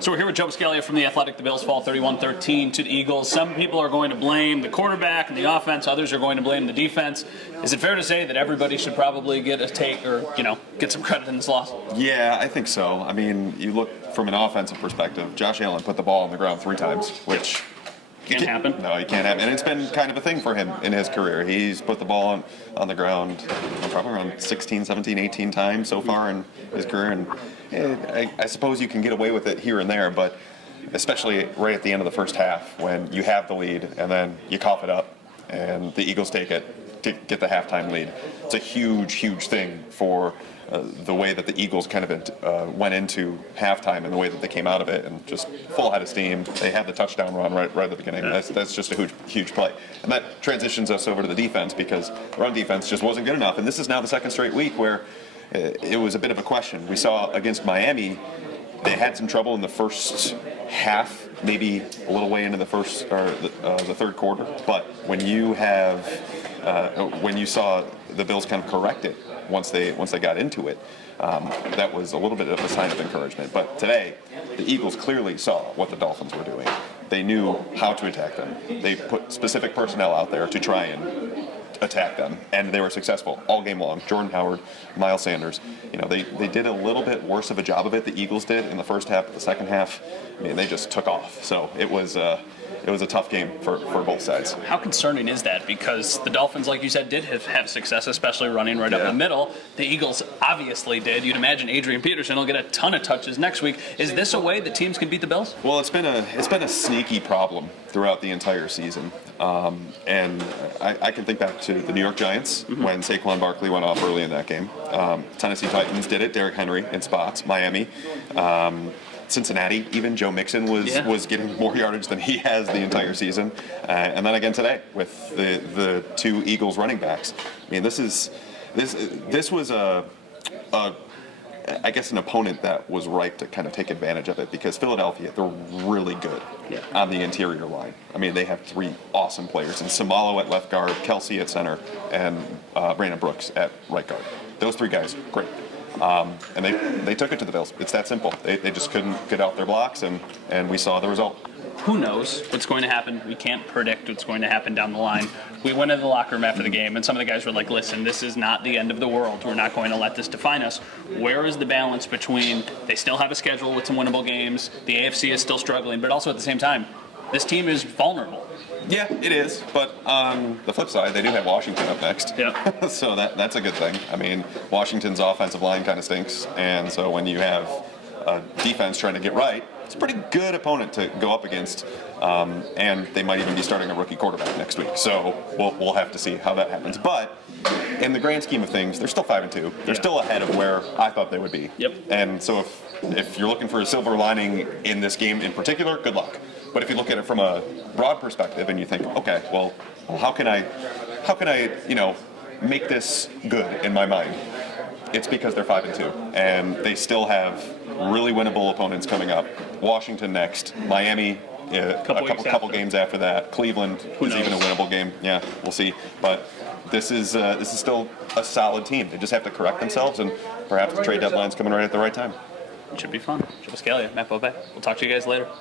So we're here with Joe Scalia from The Athletic. The Bills fall 31-13 to the Eagles. Some people are going to blame the quarterback and the offense. Others are going to blame the defense. Is it fair to say that everybody should probably get a take or, get some credit in this loss? Yeah, I think so. I mean, you look from an offensive perspective, Josh Allen put the ball on the ground 3 times, which Can't happen. No, he can't happen. And it's been kind of a thing for him in his career. He's put the ball on the ground probably around 16, 17, 18 times so far in his career. And I suppose you can get away with it here and there, but especially right at the end of the first half when you have the lead and then you cough it up and the Eagles take it to get the halftime lead. It's a huge, huge thing for the way that the Eagles kind of went into halftime and the way that they came out of it, and just full head of steam. They had the touchdown run right at the beginning. That's just a huge, huge play. And that transitions us over to the defense, because the run defense just wasn't good enough. And this is now the second straight week where it was a bit of a question. We saw against Miami, they had some trouble in the first half, maybe a little way into the the third quarter. But when you saw the Bills kind of correct it once they got into it, that was a little bit of a sign of encouragement. But today, the Eagles clearly saw what the Dolphins were doing. They knew how to attack them. They put specific personnel out there to try and attack them, and they were successful all game long. Jordan Howard, Miles Sanders, they did a little bit worse of a job of it, the Eagles did, in the first half. But the second half, they just took off. So it was a tough game for both sides. How concerning is that? Because the Dolphins, like you said, did have success, especially running right up the middle. The Eagles obviously did. You'd imagine Adrian Peterson will get a ton of touches next week. Is this a way that teams can beat the Bills? Well, it's been a sneaky problem throughout the entire season. And I can think back to the New York Giants when Saquon Barkley went off early in that game. Tennessee Titans did it, Derrick Henry in spots, Miami. Cincinnati, even Joe Mixon was getting more yardage than he has the entire season. And then again today with the 2 Eagles running backs. I mean, this was I guess an opponent that was ripe to kind of take advantage of it, because Philadelphia, they're really good on the interior line. I mean, they have 3 awesome players, and Samalo at left guard, Kelsey at center, and Brandon Brooks at right guard. Those 3 guys, great. And they took it to the Bills. It's that simple. They just couldn't get out their blocks, and we saw the result. Who knows what's going to happen? We can't predict what's going to happen down the line. We went into the locker room after the game, and some of the guys were like, listen, this is not the end of the world. We're not going to let this define us. Where is the balance between they still have a schedule with some winnable games, the AFC is still struggling, but also at the same time, this team is vulnerable? Yeah, it is. But on the flip side, they do have Washington up next. Yeah. So that's a good thing. I mean, Washington's offensive line kind of stinks. And so when you have a defense trying to get right, it's a pretty good opponent to go up against. And they might even be starting a rookie quarterback next week. So we'll have to see how that happens. But in the grand scheme of things, they're still 5-2. They're still ahead of where I thought they would be. Yep. And so if you're looking for a silver lining in this game in particular, good luck. But if you look at it from a broad perspective and you think, okay, well, how can I, make this good in my mind? It's because they're 5-2, and they still have really winnable opponents coming up. Washington next, Miami, a couple games after that. Cleveland is even a winnable game. Yeah, we'll see. But this is still a solid team. They just have to correct themselves, and perhaps the trade deadline's coming right at the right time. It should be fun. Joe Scalia, Matt Bove. We'll talk to you guys later.